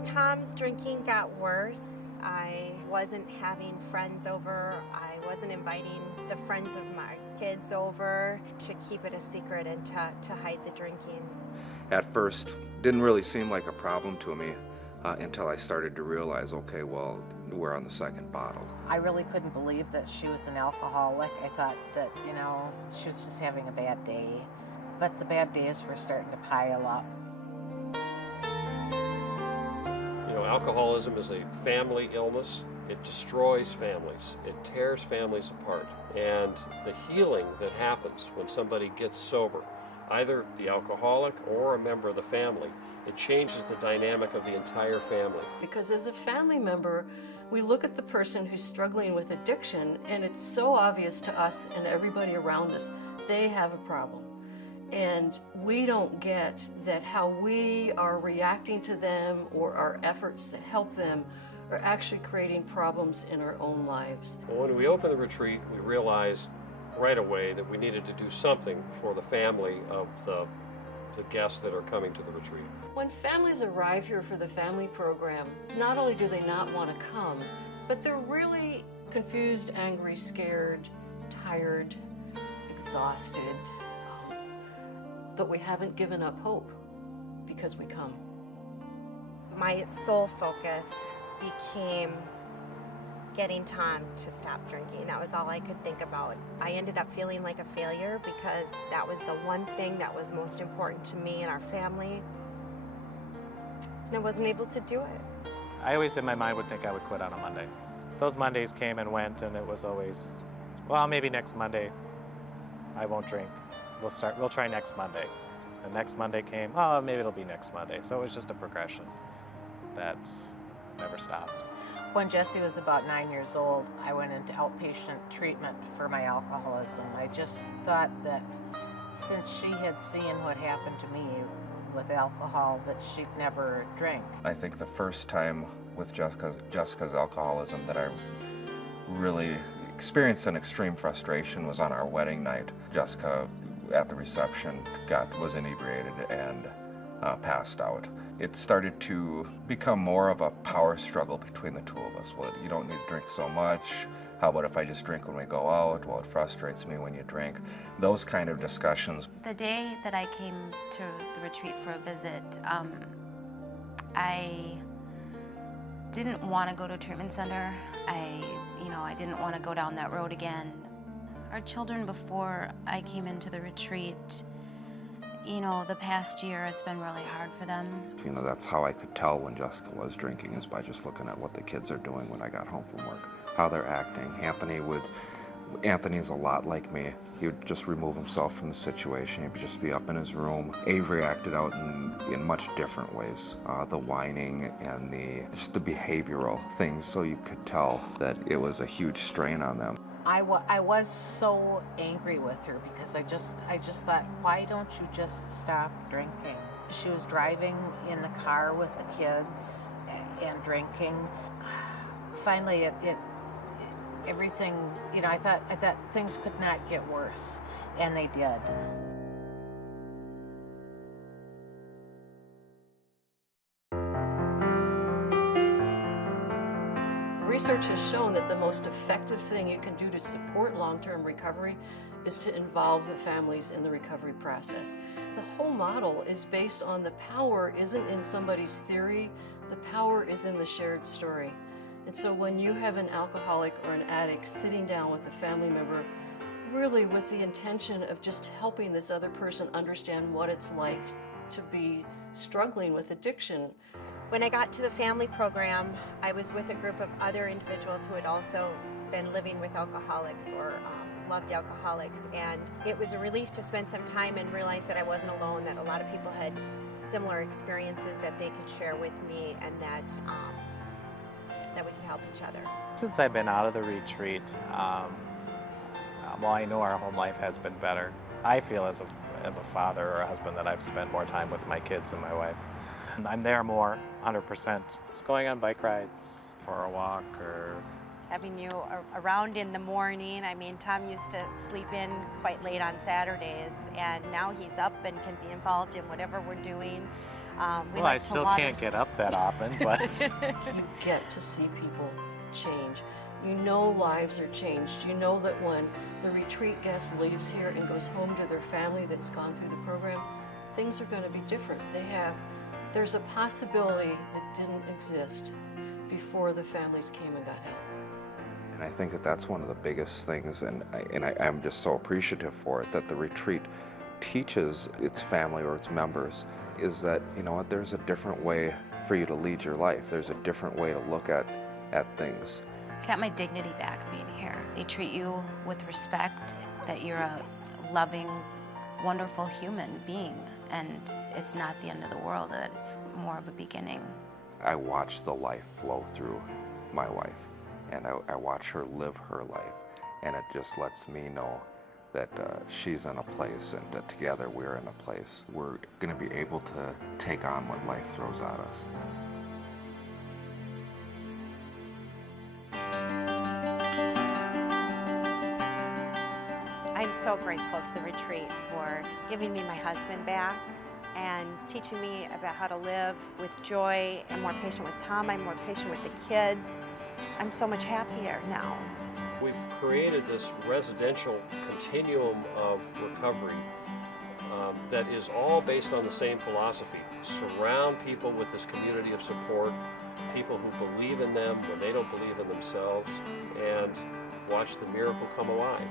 As Tom's drinking got worse, I wasn't having friends over. I wasn't inviting the friends of my kids over to keep it a secret and to hide the drinking. At first, didn't really seem like a problem to me until I started to realize, okay, well, we're on the second bottle. I really couldn't believe that she was an alcoholic. I thought that, she was just having a bad day. But the bad days were starting to pile up. Alcoholism is a family illness. It destroys families. It tears families apart. And the healing that happens when somebody gets sober, either the alcoholic or a member of the family, it changes the dynamic of the entire family. Because as a family member, we look at the person who's struggling with addiction, and it's so obvious to us and everybody around us, they have a problem. And we don't get that how we are reacting to them or our efforts to help them are actually creating problems in our own lives. When we opened the retreat, we realized right away that we needed to do something for the family of the guests that are coming to the retreat. When families arrive here for the family program, not only do they not want to come, but they're really confused, angry, scared, tired, exhausted. But we haven't given up hope because we come. My sole focus became getting Tom to stop drinking. That was all I could think about. I ended up feeling like a failure because that was the one thing that was most important to me and our family. And I wasn't able to do it. I always in my mind would think I would quit on a Monday. Those Mondays came and went, and it was always, well, maybe next Monday I won't drink. We'll try next Monday. The next Monday came, oh, maybe it'll be next Monday. So it was just a progression that never stopped. When Jesse was about 9 years old, I went into outpatient treatment for my alcoholism. I just thought that since she had seen what happened to me with alcohol, that she'd never drink. I think the first time with Jessica's alcoholism that I really experienced an extreme frustration was on our wedding night. Jessica, at the reception, was inebriated and passed out. It started to become more of a power struggle between the two of us. Well, you don't need to drink so much. How about if I just drink when we go out? Well, it frustrates me when you drink. Those kind of discussions. The day that I came to the retreat for a visit, I didn't want to go to a treatment center. I didn't want to go down that road again. Our children, before I came into the retreat, the past year has been really hard for them. That's how I could tell when Jessica was drinking, is by just looking at what the kids are doing when I got home from work, how they're acting. Anthony's a lot like me. He would just remove himself from the situation. He'd just be up in his room. Avery acted out in much different ways. The whining and just the behavioral things, so you could tell that it was a huge strain on them. I was so angry with her because I just thought, why don't you just stop drinking? She was driving in the car with the kids and drinking. Finally, everything, I thought things could not get worse, and they did. Research has shown that the most effective thing you can do to support long-term recovery is to involve the families in the recovery process. The whole model is based on the power isn't in somebody's theory, the power is in the shared story. And so when you have an alcoholic or an addict sitting down with a family member, really with the intention of just helping this other person understand what it's like to be struggling with addiction. When I got to the family program, I was with a group of other individuals who had also been living with alcoholics or loved alcoholics, and it was a relief to spend some time and realize that I wasn't alone, that a lot of people had similar experiences that they could share with me, and that we could help each other. Since I've been out of the retreat, I know our home life has been better. I feel as a father or a husband that I've spent more time with my kids and my wife. I'm there more, 100%. It's going on bike rides, for a walk, or having you around in the morning. Tom used to sleep in quite late on Saturdays, and now he's up and can be involved in whatever we're doing. Well, I still can't get up that often, but You get to see people change. You know lives are changed. You know that when the retreat guest leaves here and goes home to their family that's gone through the program, things are going to be different. There's a possibility that didn't exist before the families came and got help. And I think that that's one of the biggest things, and I'm just so appreciative for it, that the retreat teaches its family or its members, is that, you know what, there's a different way for you to lead your life. There's a different way to look at things. I got my dignity back being here. They treat you with respect, that you're a loving, wonderful human being, and it's not the end of the world, that it's more of a beginning. I watch the life flow through my wife, and I watch her live her life, and it just lets me know that she's in a place, and that together we're in a place. We're going to be able to take on what life throws at us. I'm so grateful to the retreat for giving me my husband back and teaching me about how to live with joy. I'm more patient with Tom, I'm more patient with the kids. I'm so much happier now. We've created this residential continuum of recovery that is all based on the same philosophy. Surround people with this community of support, people who believe in them when they don't believe in themselves, and watch the miracle come alive.